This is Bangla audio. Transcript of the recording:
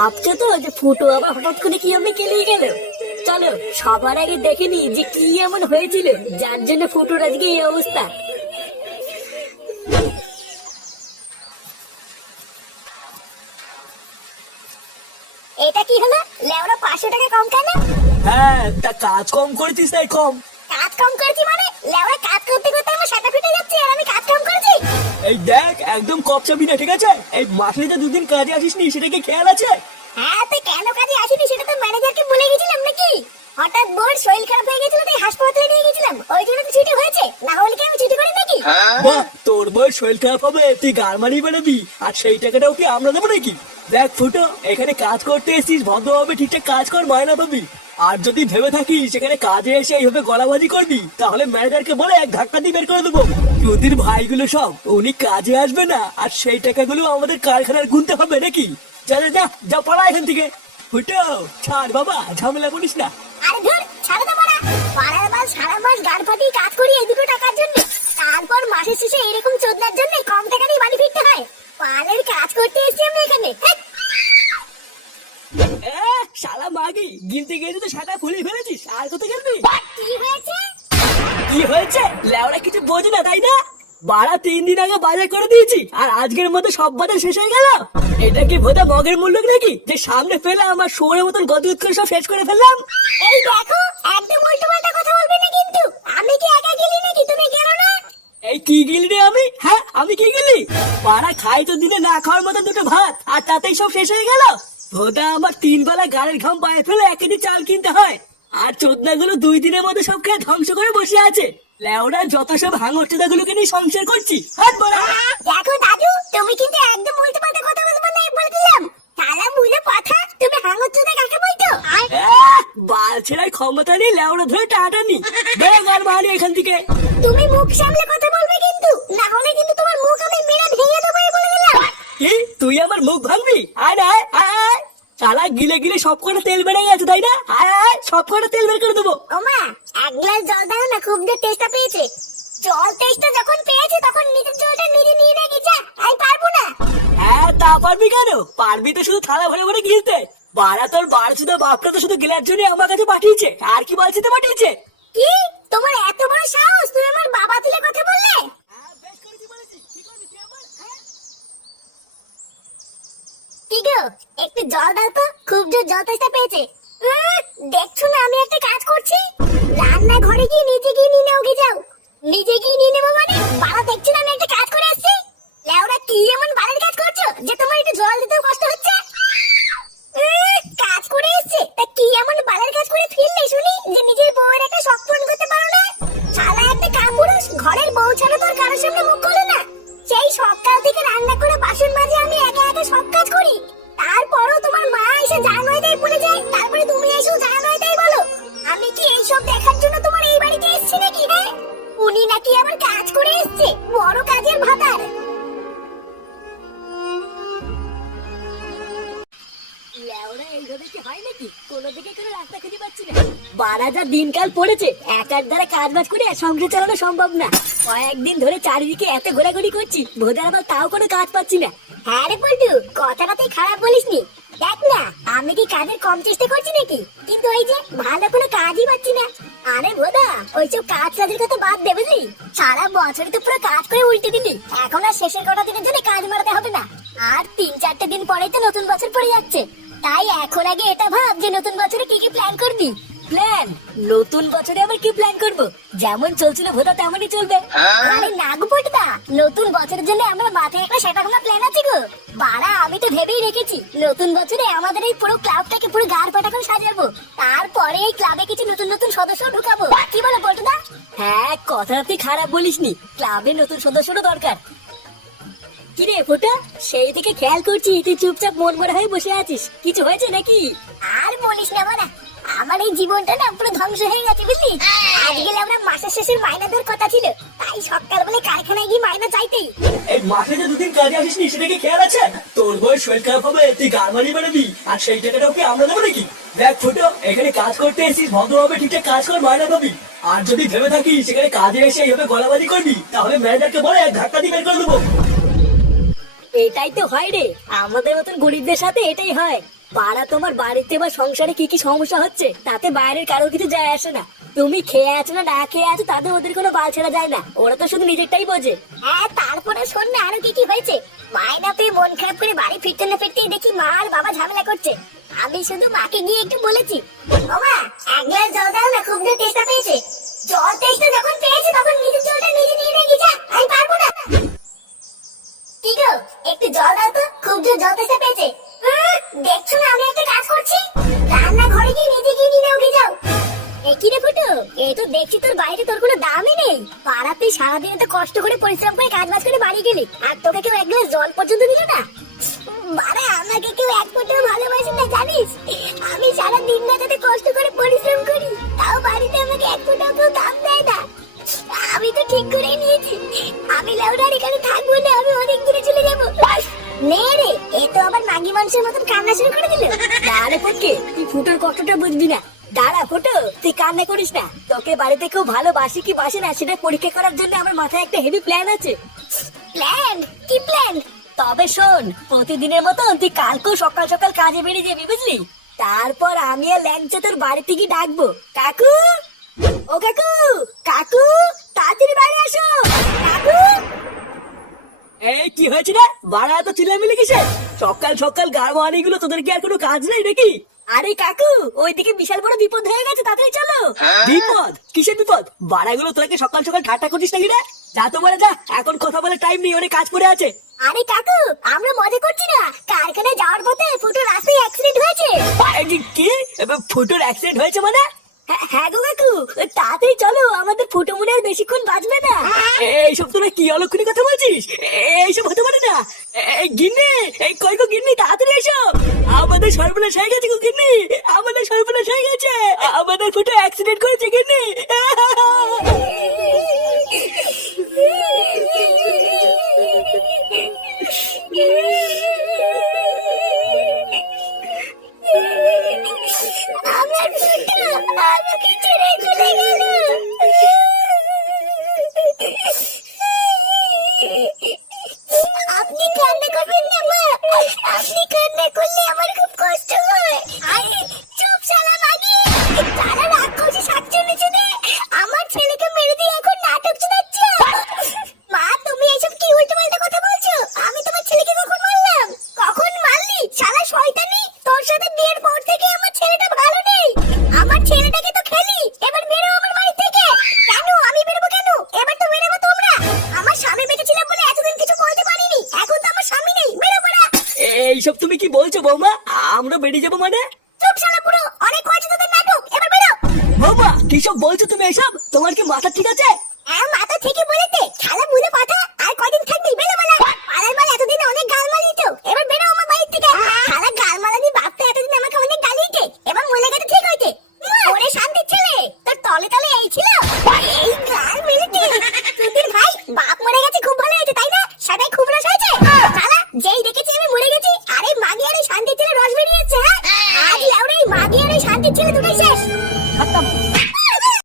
ভাবছো তো যে ফুটো আবার হঠাৎ করে কি আমি কেলিয়ে গেল? চলো সবার আগে দেখে নি যে কি এমন হয়েছিল যার জন্য ফুটোর আজকে এই অবস্থা। এটা কি হলো? লেওরা 500 টাকা কম কেন? হ্যাঁ, তা কাজ কম করেছিস তাই কম। কাজ কম করেছি মানে? লেওরা কাজ করতে করতে আমার সেটা ফেটে যাচ্ছে আর আমি কাজ কম করেছি? এই দেখ, একদম কপচাবি না, ঠিক আছে? এই মাসে যে দুদিন কাজে আসিসনি সেটা কি খেয়াল আছে? হ্যাঁ, তো কেন কাজে আসিনি সেটা তো ম্যানেজারকে বলে গেছিলাম নাকি? হঠাৎ বোর শরীর খারাপ হয়ে গেছিল তাই হাসপাতালে নিয়ে গেছিলাম, ওই জন্য তো ছুটি হয়েছে, না হলে কি আমি ছুটি করি নাকি? বাহ, তোর বই শরীর খারাপ হবে তুই গার মারিয়ে বেরোবি, আর সেই টাকাটাও কি আমরা দেবো নাকি? দেখ ফুটো, এখানে কাজ করতে এসেছিস, ভদ্রভাবে ঠিকঠাক কাজ কর, মায়না পাবি। আর যদি ভেবে থাকিস সেখানে কাজে এসে এইভাবে গলাবাজি করবি, তাহলে ম্যানেজারকে বলে এক ধাক্কা দিয়ে বের করে দেবো। তোদের ভাইগুলো সব উনি কাজে আসবে না, আর সেই টাকাগুলো আমাদের কারখানার গুনতে হবে নাকি? যা যা যা, যা পড়া এখান থেকে। ফুটো ছাড় বাবা, ঝামেলা করিস না। আরে ধুর, ছাড়ো তো মারা। পাড়ার মাস সারা মাস গাড় ফাটিয়ে কাজ করি এই দুটো টাকার জন্য, তারপর মাসের শেষে এরকম চোদনার জন্য কম টাকা দিয়ে বাড়ি ফিরতে হয়। পাড়ের কাজ করতে এসেছি আমি এখানে। শালা মাগি, গিলতে গিয়ে তো শাটা খুলে ফেলেছিস, আর কত গেলবি? কি হয়েছে? কি হয়েছে? লেওরা কিছু বোঝে না তাই না? বাড়া 3 দিন আগে বাজার করে দিয়েছি, আর আজকের মধ্যে সব বাজার শেষ হয়ে গেল। এটা কি ভোদা মগের মূল্য নাকি যে সামনে ফেলে আমার শোয়ের মতন গদগদ করে সব শেষ করে ফেললাম? এই দেখো, একদম উল্টো পাল্টা কথা বলবে না কিন্তু। আমি কি একা গেলি নাকি? তুমি গেলো না? এই কি গিলি রে আমি? হ্যাঁ, আমি কি গিলি? পাড়া খাই তো দিনে না খাওয়ার মতন দুটো ভাত, আর তাতেই সব শেষ হয়ে গেল। ভোদা আমার 3 বেলা গাড়ির ঘাম পায়ে ফেলে 1 কেজি চাল কিনতে হয়, আর চোদনা গুলো 2 দিনের মধ্যে সব খেয়ে ধ্বংস করে বসে আছে। লেওরা যত সব হাঙর চোদা গুলোকে নিয়ে সংসার করছি, হাত বড়া। দেখো দাদু, তুমি কিন্তু একদম উল্টো পাল্টা কথা বলবে না, বলে দিলাম। শালা মুলে কথা, তুমি হাঙ্গর চোদা কাকে বলছো? বাল ছেড়ার ক্ষমতা নেই, লেওরা ধরে টাটানি দেখ আর মারি এখান থেকে। তুমি মুখ সামলে কথা বলবে কিন্তু, না হলে কিন্তু তোমার মুখ আমি মেরে ভেঙে দেবো, এই বলে দিলাম। কি তুই আমার মুখ ভাঙবি? আয় না আয় আয় আয়। শালা গিলে গিলে সব কটা তেল বেড়ে গেছে তাই না? আয় আয়, সব কটা তেল বের করে দেবো। ওমা, এক গ্লাস জল দাও না, খুব যে টেস্টটা পেয়েছে। জল টেস্টটা যখন পেয়েছে তখন নিজের জলটা নিজে নিয়ে নে গেছে। আমি পারবো না। হ্যাঁ, তা পারবি কেন? পারবি তো শুধু থালা ভরে ভরে গিলতে। বাড়া তোর বার শুধু বাপটা তো শুধু গিলার জন্য আমার কাছে পাঠিয়েছে, আর কি বলছিতে পাঠিয়েছে? কি তোমার এত বড় সাহস, তুমি আমার বাবা তুলে কথা বললে? কি গো, একটু জল দাও তো, খুব জোর জল তেষ্টা পেয়েছে। দেখছো না আমি একটা কাজ করছি? রান্না ঘরে গিয়ে নিচে গিয়ে নিয়ে নাও, যাও। নিজে গিয়ে নিয়ে নেবো মানে? বাবা দেখছো না আমি একটা কাজ করে এসেছি? লেওরা কি এমন বাড়ির কাজ করছো যে তোমার একটু জল দিতেও কষ্ট হচ্ছে? কাজ করে এসছে তা কি এমন বাড়ির কাজ করে ফিরলে শুনি যে নিজের বউয়ের একটা শখ পূরণ করতে পারো না? শালা একটা কাপুরুষ, ঘরের বউ ছাড়া তোর কারোর সামনে মুখ খোলে না। সেই সকাল থেকে রান্না করে বাসন মাজে আমি একা একা সব কাজ করি, তারপরও তোমার মা এসে যা নয় তাই বলে যায়, তারপরে তুমি এসেও যা নয় তাই বলো। আমি কি এইসব দেখার জন্য তোমার এই বাড়িতে এসেছি নাকি? হ্যাঁ, উনি নাকি আবার কাজ করে এসছে, বড় কাজের ভাতার। লেওরা এইভাবে কি হয় নাকি? কোনো দিকে কোনো রাস্তা খুঁজে পাচ্ছি না। বারা যা দিনকাল পড়েছে, একার দ্বারা কাজ বাজ করে সংসার চালানো সম্ভব না। কয়েকদিন ধরে চারিদিকে এত ঘোরাঘুরি করছি, ভোদার আবার তাও কোনো কাজ পাচ্ছি না। হ্যাঁ রে পল্টু, কথাটা তুই খারাপ বলিসনি। দেখ না, আমি কি কাজের কম চেষ্টা করছি নাকি? কিন্তু ওই যে ভালো কোনো কাজই পাচ্ছি না। আরে ভোদা, ওইসব কাজ কাজের কথা বাদ দে বুঝলি। সারা বছর তো পুরো কাজ করে উল্টে দিলি, এখন আর শেষের কটা দিনের জন্য কাজ মারাতে হবে না। আর 3-4 দিন পরেই তো নতুন বছর পড়ে যাচ্ছে, তাই এখন আগে এটা ভাব যে নতুন বছরে কি কি প্ল্যান করবি। প্ল্যান? নতুন বছরে আবার কি প্ল্যান করব? যেমন চলছিল ভোদা তেমনই চলবে। আরে না গো পল্টুদা, নতুন বছরের জন্য আমার মাথায় একটা সেটা কোনো প্ল্যান আছে গো। বাড়া আমি তো ভেবেই রেখেছি নতুন বছরে আমাদের এই পুরো ক্লাবটাকে পুরো গাড় পাটা করে সাজাবো, তারপরে এই ক্লাবে কিছু নতুন নতুন সদস্য ঢুকাবো। কি বলো পল্টুদা? হ্যাঁ, কথাটা তুই খারাপ বলিসনি, ক্লাবে নতুন সদস্যরও দরকার। কিরে ফোটা, সেই থেকে খেয়াল করছি তুই চুপচাপ মন মরা হয়ে বসে আছিস, কিছু হয়েছে নাকি? আর বলিস না বাড়া, আমার এই জীবনটা না পুরো ধ্বংস হয়ে গেছে বুঝলি। আজকে আমরা মাসের শেষের মাইনা দেওয়ার কথা ছিল, তাই সকালবেলা কারখানায় গিয়ে মাইনা চাইতেই। এই মাসে যে দুদিন কাজে আসিসনি সেটা কি খেয়াল আছে? তোর বই শরীর খারাপ হবে, তুই গার মারি বেরোবি, আর সেই টাকাটাও কি আমরা দেবো নাকি? দেখ ফুটো, এখানে কাজ করতে এসেছিস, ভদ্রভাবে ঠিকঠাক কাজ কর, মায়না পাবি। আর যদি ভেবে থাকিস সেখানে কাজে এসে এইভাবে গলাবাজি করবি, তাহলে ম্যানেজারকে বলে এক ধাক্কা দিয়ে বের করে দেবো। এটাই তো হয় রে, আমাদের মতন গরিবদের সাথে এটাই হয়। পাড়া তোমার বাড়িতে বা সংসারে কি কি সমস্যা হচ্ছে তাতে বাইরের কারো কিছু যায় আসে না। তুমি খেয়ে আছো না খেয়ে আছো তাতে ওদের কোনো বাল ছেড়া যায় না, ওরা তো শুধু নিজেরটাই বোঝে। হ্যাঁ, তারপরে শোন না আরো কি কি হয়েছে। মায়না পেয়ে মন খারাপ করে বাড়ি ফিরতে না ফিরতেই দেখি মা আর বাবা ঝামেলা করছে। আমি শুধু মাকে গিয়ে একটু বলেছি, ও মা, এক গ্লাস জল দাও না, খুব জোর তেষ্টা পেয়েছে। জল তেষ্টা যখন পেয়েছে তখন নিজের জলটা নিজে নিয়ে রেখে যা, আমি পারবো না। কি গো, একটু জল দাও তো, খুব জোর জল তেষ্টা পেয়েছে। দেখছো না আমি একটা কাজ করছি, রান্না ঘরে গিয়ে নিজে গিয়ে নিয়ে উঠে যাও। কি রে ফুটু, এই তো দেখছি তোর বাইরে তোর কোনো দামই নেই। পাড়াতে সারাদিন তো কষ্ট করে পরিশ্রম করে কাজ বাজ করে বাড়ি গেলি, আর তোকে কেউ এক গ্লাস জল পর্যন্ত দিল না। বারে, আমাকে কেউ এক ফোঁটাও ভালোবাসে না জানিস। আমি সারা দিন রাতে কষ্ট করে পরিশ্রম করি, তাও বাড়িতে আমাকে এক ফোঁটাও কেউ দাম দেয় না। আমি তো ঠিক করেই নিয়েছি, আমি লেউডার এখানে থাকবো না, আমি অনেক দূরে চলে যাবো। নে রে, এ তো আবার মাগি মানুষের মতন কান্না শুরু করে দিল। দাঁড়ে ফটকে, তুই ফুটোর কষ্টটা বুঝবি না। দাঁড়া ফুটো, তুই কান্না করিস না। তোকে বাড়িতে কেউ ভালোবাসি কি বাসে না সেটা পরীক্ষা করার জন্য আমার মাথায় একটা হেভি প্ল্যান আছে। প্ল্যান? কি প্ল্যান? তবে শোন, প্রতিদিনের মতন তুই কালকেও সকাল সকাল কাজে বেরিয়ে যাবি, বুঝলি? তারপর আমি আর ল্যাংচা তোর বাড়িতে গিয়ে ডাকবো, কাকু ও কাকু, কাকু তাড়াতাড়ি বাইরে আসো, কাকু। এই কি হয়েছে রে, বাড়া এত চিল্লামিল্লি কিসের? সকাল সকাল গাড়ওয়ানি গুলো, তোদের কি আর কোনো কাজ নেই নাকি? আরে কাকু, ওইদিকে বিশাল বড় বিপদ হয়ে গেছে, তাড়াতাড়ি চলো। বিপদ? কিসের বিপদ? বাড়াগুলো তোকে সকাল সকাল ঠাট্টা করছিস নাকি রে? যা তো বলে যা, এখন কথা বলে টাইম নেই, অনেক কাজ পড়ে আছে। আরে কাকু, আমরা মজা করছি না, কারখানায় যাওয়ার পথে ফুটো রাস্তায় অ্যাক্সিডেন্ট হয়েছে। কি ফুটোর অ্যাক্সিডেন্ট হয়েছে মানে? হ্যাঁ গো কাকু, তাড়াতাড়ি চলো, আমাদের ফুটো মনে আর বেশিক্ষণ বাঁচবে না। এইসব তোরা কি অলক্ষণী কথা বলছিস? এইসব হতে পারে না। এই গিন্নি, এই কই গো গিন্নি, তাড়াতাড়ি এসো। আমাদের সর্বনাশ হয়ে গেছে গো গিন্নি, আমাদের সর্বনাশ হয়ে গেছে। আমাদের ফুটো অ্যাক্সিডেন্ট করেছে গিন্নি। আমার ফুটো আমাকে ছেড়ে চলে গেল। আপনি কান্না করবেন না মা, আপনি কান্না করলে আমার খুব কষ্ট হয়। আরে চুপ শালা মাগি, তারা রাক্ষসী শাকচুন্নি চুদে আমার ছেলেকে মেরে দিয়ে এখন নাটক শোনাচ্ছে। মা, তুমি এইসব কি উল্টোপাল্টা কথা বলছো? আমি তোমার ছেলেকে কখন মারলাম? কখন মারলি শালা শয়তানি? তোর সাথে বিয়ের পর থেকে আমার ছেলেটা ভালো নেই। আমার ছেলেটাকে তো খেলি, এবার বেরো আমার বাড়ি থেকে। কেন আমি বেরোবো কেন? এবার তো বেরোবো তোমরা। আমার স্বামী বেঁচে ছিলাম বলে এতদিন কিছু বলতে পারিনি, এখন তো আমার স্বামী নেই, বেরো বড়া। এইসব তুমি কি বলছো বৌমা? আমরা বেরিয়ে যাবো মানে? চুপ শালা পুরো, অনেক হয়েছে তোদের নাটক, এবার বেরো। বৌমা কিসব বলছো তুমি এসব? তোমার কি মাথা ঠিক আছে? হ্যাঁ, মাথা ঠিকই বলেছে, শালা মুলে পাঠা। আর কয়দিন থাকবি? বেরো বলা। পাড়ার মাল এতদিন অনেক গাল মারিয়েছো, এবার বেরো আমার বাড়ি থেকে। শালা গাল মারানি বাপটা এতদিন আমাকে অনেক গালিয়েছে, এবার মলে গেছে ঠিক হয়েছে। ওরে শান্তির ছেলে, তোর তলে তলে এই ছিল, এই গাল মেরেছে। তোদের ভাই বাপ মরে গেছে, খুব ভালো হয়েছে তাই না? সেটাই খুব রস হয়েছে। শালা যেই দেখেছি আমি মরে গেছি, আরে মাগি আর এই শান্তির ছেলে রস বেরিয়েছে। হ্যাঁ, আজ লাউড়ে মাগি আর এই শান্তির ছেলে দুটোই শেষ। খতম।